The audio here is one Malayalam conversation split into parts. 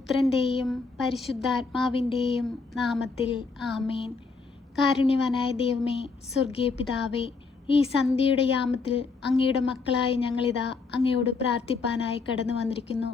പുത്രന്റെയും പരിശുദ്ധാത്മാവിന്റെയും നാമത്തിൽ ആമേൻ. കാരുണ്യവനായ ദൈവമേ സ്വർഗീയ പിതാവേ ഈ സന്ധ്യയുടെ യാമത്തിൽ അങ്ങയുടെ മക്കളായ ഞങ്ങളിതാ അങ്ങയോട് പ്രാർത്ഥിപ്പാനായി കടന്നു വന്നിരിക്കുന്നു.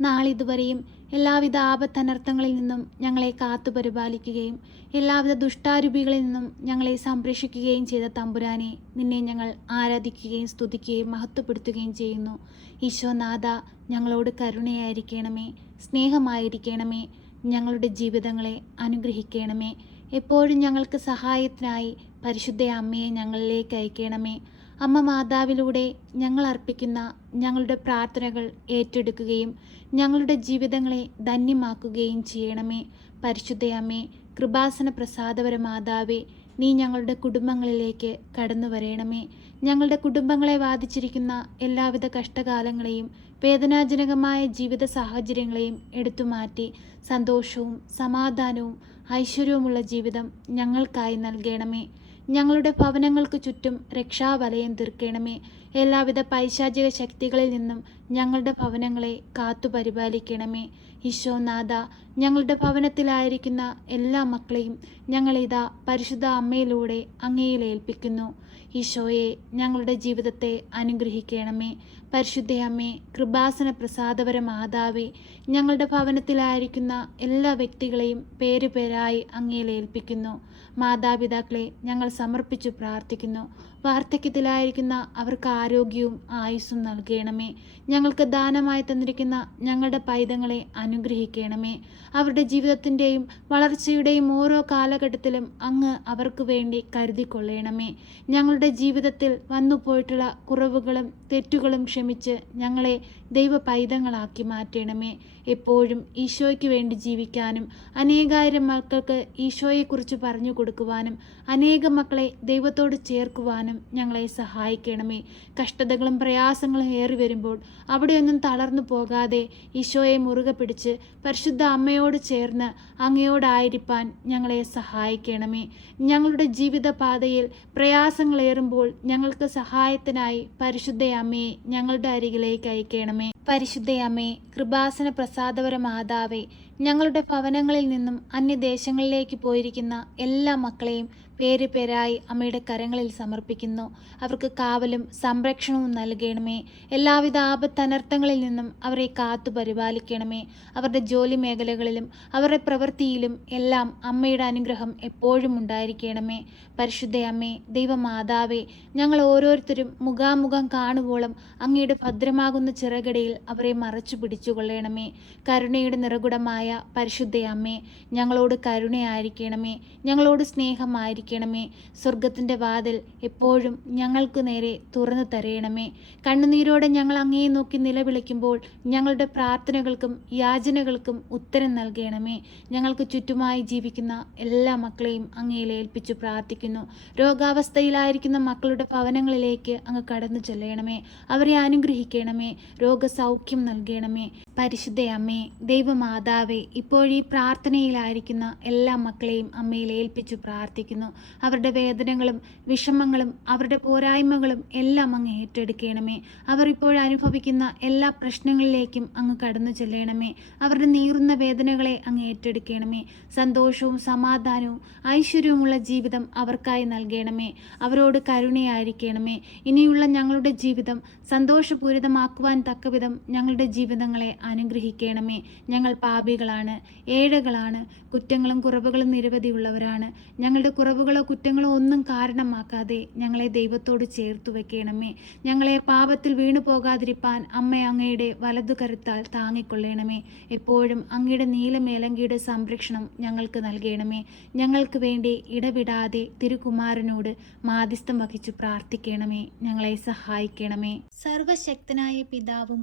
നാളിതുവരെയും എല്ലാവിധ ആപത്തനർത്ഥങ്ങളിൽ നിന്നും ഞങ്ങളെ കാത്തു പരിപാലിക്കുകയും എല്ലാവിധ ദുഷ്ടാരൂപികളിൽ നിന്നും ഞങ്ങളെ സംരക്ഷിക്കുകയും ചെയ്ത തമ്പുരാനെ നിന്നെ ഞങ്ങൾ ആരാധിക്കുകയും സ്തുതിക്കുകയും മഹത്വപ്പെടുത്തുകയും ചെയ്യുന്നു. ഈശോനാഥ ഞങ്ങളോട് കരുണയായിരിക്കണമേ സ്നേഹമായിരിക്കണമേ ഞങ്ങളുടെ ജീവിതങ്ങളെ അനുഗ്രഹിക്കണമേ. എപ്പോഴും ഞങ്ങൾക്ക് സഹായത്തിനായി പരിശുദ്ധ അമ്മയെ ഞങ്ങളിലേക്ക് അയക്കണമേ. അമ്മ മാതാവിലൂടെ ഞങ്ങൾ അർപ്പിക്കുന്ന ഞങ്ങളുടെ പ്രാർത്ഥനകൾ ഏറ്റെടുക്കുകയും ഞങ്ങളുടെ ജീവിതങ്ങളെ ധന്യമാക്കുകയും ചെയ്യണമേ. പരിശുദ്ധയമ്മേ കൃപാസന പ്രസാദപര മാതാവേ നീ ഞങ്ങളുടെ കുടുംബങ്ങളിലേക്ക് കടന്നു വരയണമേ ഞങ്ങളുടെ കുടുംബങ്ങളെ ബാധിച്ചിരിക്കുന്ന എല്ലാവിധ കഷ്ടകാലങ്ങളെയും വേദനാജനകമായ ജീവിത സാഹചര്യങ്ങളെയും എടുത്തുമാറ്റി സന്തോഷവും സമാധാനവും ഐശ്വര്യവുമുള്ള ജീവിതം ഞങ്ങൾക്കായി നൽകണമേ. ഞങ്ങളുടെ ഭവനങ്ങൾക്ക് ചുറ്റും രക്ഷാവലയം തീർക്കണമേ. എല്ലാവിധ പൈശാചിക ശക്തികളിൽ നിന്നും ഞങ്ങളുടെ ഭവനങ്ങളെ കാത്തു പരിപാലിക്കണമേ. ഈശോനാഥ ഞങ്ങളുടെ ഭവനത്തിലായിരിക്കുന്ന എല്ലാ മക്കളെയും ഞങ്ങളിതാ പരിശുദ്ധ അമ്മയിലൂടെ അങ്ങയിൽ ഏൽപ്പിക്കുന്നു. ഈശോയെ ഞങ്ങളുടെ ജീവിതത്തെ അനുഗ്രഹിക്കണമേ. പരിശുദ്ധ അമ്മേ കൃപാസന പ്രസാദപര മാതാവേ ഞങ്ങളുടെ ഭവനത്തിലായിരിക്കുന്ന എല്ലാ വ്യക്തികളെയും പേരു പേരായി അങ്ങയിൽ ഏൽപ്പിക്കുന്നു. മാതാപിതാക്കളെ ഞങ്ങൾ സമർപ്പിച്ചു പ്രാർത്ഥിക്കുന്നു. വാർദ്ധക്യത്തിലായിരിക്കുന്ന അവർക്ക് ആരോഗ്യവും ആയുസ്സും നൽകണമേ. ഞങ്ങൾക്ക് ദാനമായി തന്നിരിക്കുന്ന ഞങ്ങളുടെ പൈതങ്ങളെ അനുഗ്രഹിക്കണമേ. അവരുടെ ജീവിതത്തിന്റെയും വളർച്ചയുടെയും ഓരോ കാലഘട്ടത്തിലും അങ്ങ് അവർക്ക് വേണ്ടി കരുതിക്കൊള്ളണമേ. ഞങ്ങളുടെ ജീവിതത്തിൽ വന്നുപോയിട്ടുള്ള കുറവുകളും തെറ്റുകളും ക്ഷമിച്ച് ഞങ്ങളെ ദൈവ പൈതങ്ങളാക്കി മാറ്റണമേ. എപ്പോഴും ഈശോയ്ക്ക് വേണ്ടി ജീവിക്കാനും അനേകായിരം മക്കൾക്ക് ഈശോയെക്കുറിച്ച് പറഞ്ഞു കൊടുക്കുവാനും അനേകം മക്കളെ ദൈവത്തോട് ചേർക്കുവാനും ഞങ്ങളെ സഹായിക്കണമേ. കഷ്ടതകളും പ്രയാസങ്ങളും ഏറി വരുമ്പോൾ അവിടെയൊന്നും തളർന്നു പോകാതെ ഈശോയെ മുറുകെ പിടിച്ച് പരിശുദ്ധ അമ്മയോട് ചേർന്ന് അങ്ങയോടായിരിക്കാൻ ഞങ്ങളെ സഹായിക്കണമേ. ഞങ്ങളുടെ ജീവിതപാതയിൽ പ്രയാസങ്ങളേറുമ്പോൾ ഞങ്ങൾക്ക് സഹായത്തിനായി പരിശുദ്ധ അമ്മയെ ഞങ്ങളുടെ അരികിലേക്ക് അയക്കണമേ. പരിശുദ്ധയമ്മേ കൃപാസന പ്രസാദപര മാതാവേ ഞങ്ങളുടെ ഭവനങ്ങളിൽ നിന്നും അന്യദേശങ്ങളിലേക്ക് പോയിരിക്കുന്ന എല്ലാ മക്കളെയും പേര് പേരായി അമ്മയുടെ കരങ്ങളിൽ സമർപ്പിക്കുന്നു. അവർക്ക് കാവലും സംരക്ഷണവും നൽകണമേ. എല്ലാവിധ ആപത്തനർത്ഥങ്ങളിൽ നിന്നും അവരെ കാത്തു പരിപാലിക്കണമേ. അവരുടെ ജോലി മേഖലകളിലും അവരുടെ പ്രവൃത്തിയിലും എല്ലാം അമ്മയുടെ അനുഗ്രഹം എപ്പോഴും ഉണ്ടായിരിക്കണമേ. പരിശുദ്ധ അമ്മേ ദൈവമാതാവേ ഞങ്ങൾ ഓരോരുത്തരും മുഖാമുഖം കാണുവോളം അങ്ങയുടെ ഭദ്രമാകുന്ന ചിറകടയിൽ അവരെ മറച്ചു പിടിച്ചുകൊള്ളണമേ. കരുണയുടെ നിറകുടമായ പരിശുദ്ധ അമ്മേ ഞങ്ങളോട് കരുണയായിരിക്കണമേ ഞങ്ങളോട് സ്നേഹമായിരിക്കണമേ. സ്വർഗത്തിന്റെ വാതിൽ എപ്പോഴും ഞങ്ങൾക്ക് നേരെ തുറന്നു തരയണമേ. കണ്ണുനീരോടെ ഞങ്ങൾ അങ്ങയെ നോക്കി നിലവിളിക്കുമ്പോൾ ഞങ്ങളുടെ പ്രാർത്ഥനകൾക്കും യാചനകൾക്കും ഉത്തരം നൽകണമേ. ഞങ്ങൾക്ക് ചുറ്റുമായി ജീവിക്കുന്ന എല്ലാ മക്കളെയും അങ്ങയിൽ ഏൽപ്പിച്ചു പ്രാർത്ഥിക്കുന്നു. രോഗാവസ്ഥയിലായിരിക്കുന്ന മക്കളുടെ ഭവനങ്ങളിലേക്ക് അങ്ങ് കടന്നു ചെല്ലണമേ. അവരെ അനുഗ്രഹിക്കണമേ. രോഗസൗഖ്യം നൽകണമേ. പരിശുദ്ധ അമ്മേ ദൈവമാതാവേ ഇപ്പോഴീ പ്രാർത്ഥനയിലായിരിക്കുന്ന എല്ലാ മക്കളെയും അമ്മയിൽ ഏൽപ്പിച്ചു പ്രാർത്ഥിക്കുന്നു. അവരുടെ വേദനകളും വിഷമങ്ങളും അവരുടെ പോരായ്മകളും എല്ലാം അങ്ങ് ഏറ്റെടുക്കണമേ. അവർ ഇപ്പോഴനുഭവിക്കുന്ന എല്ലാ പ്രശ്നങ്ങളിലേക്കും അങ്ങ് കടന്നു ചെല്ലണമേ. അവരുടെ നീറുന്ന വേദനകളെ അങ്ങ് ഏറ്റെടുക്കണമേ. സന്തോഷവും സമാധാനവും ഐശ്വര്യവുമുള്ള ജീവിതം അവർക്കായി നൽകണമേ. അവരോട് കരുണയായിരിക്കണമേ. ഇനിയുള്ള ഞങ്ങളുടെ ജീവിതം സന്തോഷപൂരിതമാക്കുവാൻ തക്കവിധം ഞങ്ങളുടെ ജീവിതങ്ങളെ അനുഗ്രഹിക്കണമേ. ഞങ്ങൾ പാപികളാണ് ഏഴകളാണ് കുറ്റങ്ങളും കുറവുകളും നിരവധിയുള്ളവരാണ് ഞങ്ങളുടെ കുറവുകളോ കുറ്റങ്ങളോ ഒന്നും കാരണമാക്കാതെ ഞങ്ങളെ ദൈവത്തോട് ചേർത്തു വെക്കണമേ. ഞങ്ങളെ പാപത്തിൽ വീണു പോകാതിരിപ്പാൻ അമ്മ അങ്ങയുടെ വലതു കരുത്താൽ താങ്ങിക്കൊള്ളണമേ. എപ്പോഴും അങ്ങയുടെ നീലമേലങ്കിയുടെ സംരക്ഷണം ഞങ്ങൾക്ക് നൽകണമേ. ഞങ്ങൾക്ക് വേണ്ടി ഇടവിടാതെ തിരുകുമാരനോട് മാധ്യസ്ഥം വഹിച്ചു പ്രാർത്ഥിക്കണമേ. ഞങ്ങളെ സഹായിക്കണമേ. സർവശക്തനായ പിതാവും